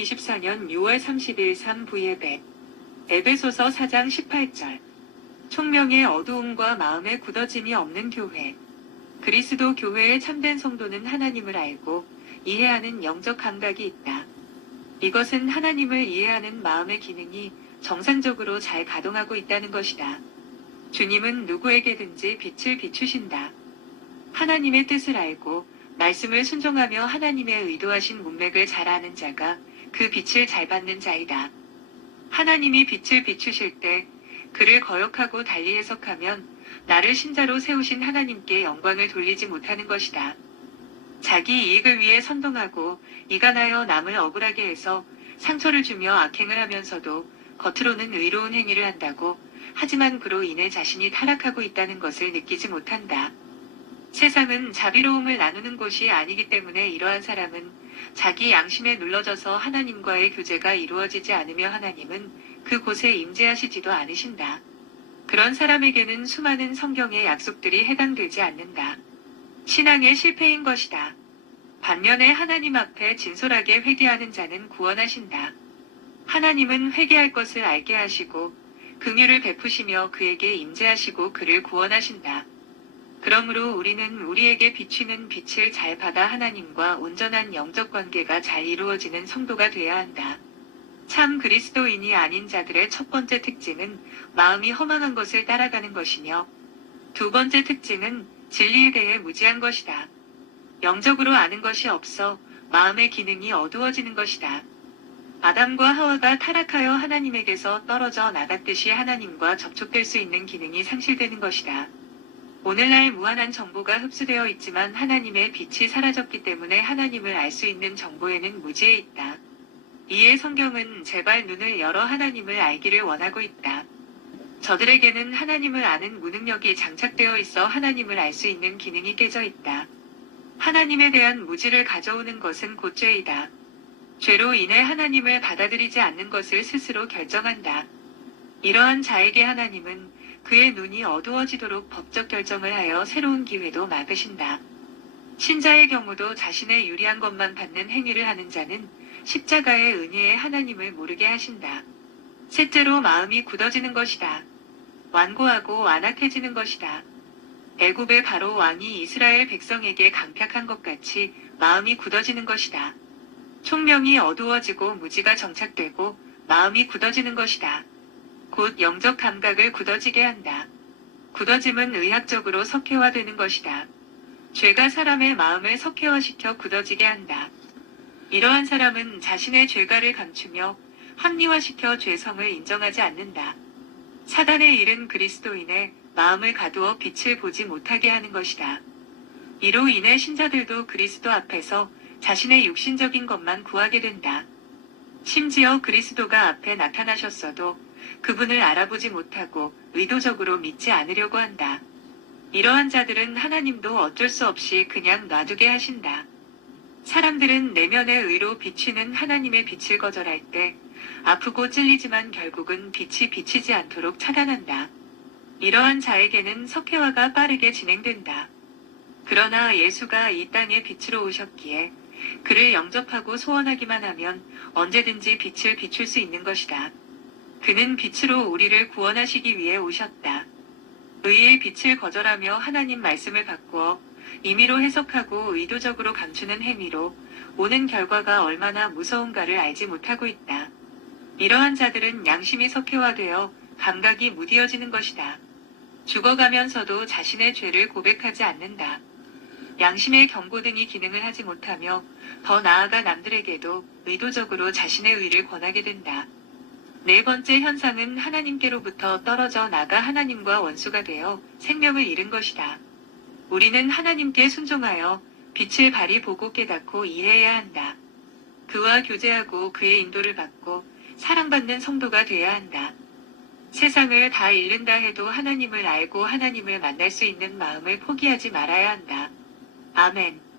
2024년 6월 30일 3부 예배. 에베소서 4장 18절. 총명의 어두움과 마음의 굳어짐이 없는 교회. 그리스도 교회의 참된 성도는 하나님을 알고 이해하는 영적 감각이 있다. 이것은 하나님을 이해하는 마음의 기능이 정상적으로 잘 가동하고 있다는 것이다. 주님은 누구에게든지 빛을 비추신다. 하나님의 뜻을 알고 말씀을 순종하며 하나님의 의도하신 문맥을 잘 아는 자가 그 빛을 잘 받는 자이다. 하나님이 빛을 비추실 때 그를 거역하고 달리 해석하면 나를 신자로 세우신 하나님께 영광을 돌리지 못하는 것이다. 자기 이익을 위해 선동하고 이간하여 남을 억울하게 해서 상처를 주며 악행을 하면서도 겉으로는 의로운 행위를 한다고 하지만 그로 인해 자신이 타락하고 있다는 것을 느끼지 못한다. 세상은 자비로움을 나누는 곳이 아니기 때문에 이러한 사람은 자기 양심에 눌러져서 하나님과의 교제가 이루어지지 않으며 하나님은 그곳에 임재하시지도 않으신다. 그런 사람에게는 수많은 성경의 약속들이 해당되지 않는다. 신앙의 실패인 것이다. 반면에 하나님 앞에 진솔하게 회개하는 자는 구원하신다. 하나님은 회개할 것을 알게 하시고 긍휼을 베푸시며 그에게 임재하시고 그를 구원하신다. 그러므로 우리는 우리에게 비추는 빛을 잘 받아 하나님과 온전한 영적 관계가 잘 이루어지는 성도가 되어야 한다. 참 그리스도인이 아닌 자들의 첫 번째 특징은 마음이 허망한 것을 따라가는 것이며 두 번째 특징은 진리에 대해 무지한 것이다. 영적으로 아는 것이 없어 마음의 기능이 어두워지는 것이다. 아담과 하와가 타락하여 하나님에게서 떨어져 나갔듯이 하나님과 접촉될 수 있는 기능이 상실되는 것이다. 오늘날 무한한 정보가 흡수되어 있지만 하나님의 빛이 사라졌기 때문에 하나님을 알 수 있는 정보에는 무지에 있다. 이에 성경은 제발 눈을 열어 하나님을 알기를 원하고 있다. 저들에게는 하나님을 아는 무능력이 장착되어 있어 하나님을 알 수 있는 기능이 깨져 있다. 하나님에 대한 무지를 가져오는 것은 곧 죄이다. 죄로 인해 하나님을 받아들이지 않는 것을 스스로 결정한다. 이러한 자에게 하나님은 그의 눈이 어두워지도록 법적 결정을 하여 새로운 기회도 막으신다. 신자의 경우도 자신의 유리한 것만 받는 행위를 하는 자는 십자가의 은혜에 하나님을 모르게 하신다. 셋째로 마음이 굳어지는 것이다. 완고하고 완악해지는 것이다. 애굽의 바로 왕이 이스라엘 백성에게 강팍한 것 같이 마음이 굳어지는 것이다. 총명이 어두워지고 무지가 정착되고 마음이 굳어지는 것이다. 곧 영적 감각을 굳어지게 한다. 굳어짐은 의학적으로 석회화되는 것이다. 죄가 사람의 마음을 석회화시켜 굳어지게 한다. 이러한 사람은 자신의 죄가를 감추며 합리화시켜 죄성을 인정하지 않는다. 사단의 일은 그리스도인의 마음을 가두어 빛을 보지 못하게 하는 것이다. 이로 인해 신자들도 그리스도 앞에서 자신의 육신적인 것만 구하게 된다. 심지어 그리스도가 앞에 나타나셨어도 그분을 알아보지 못하고 의도적으로 믿지 않으려고 한다. 이러한 자들은 하나님도 어쩔 수 없이 그냥 놔두게 하신다. 사람들은 내면의 의로 비치는 하나님의 빛을 거절할 때 아프고 찔리지만 결국은 빛이 비치지 않도록 차단한다. 이러한 자에게는 석회화가 빠르게 진행된다. 그러나 예수가 이 땅에 빛으로 오셨기에 그를 영접하고 소원하기만 하면 언제든지 빛을 비출 수 있는 것이다. 그는 빛으로 우리를 구원하시기 위해 오셨다. 의의 빛을 거절하며 하나님 말씀을 바꾸어 임의로 해석하고 의도적으로 감추는 행위로 오는 결과가 얼마나 무서운가를 알지 못하고 있다. 이러한 자들은 양심이 석회화되어 감각이 무디어지는 것이다. 죽어가면서도 자신의 죄를 고백하지 않는다. 양심의 경고등이 기능을 하지 못하며 더 나아가 남들에게도 의도적으로 자신의 의를 권하게 된다. 네 번째 현상은 하나님께로부터 떨어져 나가 하나님과 원수가 되어 생명을 잃은 것이다. 우리는 하나님께 순종하여 빛을 발히 보고 깨닫고 이해해야 한다. 그와 교제하고 그의 인도를 받고 사랑받는 성도가 되어야 한다. 세상을 다 잃는다 해도 하나님을 알고 하나님을 만날 수 있는 마음을 포기하지 말아야 한다. 아멘.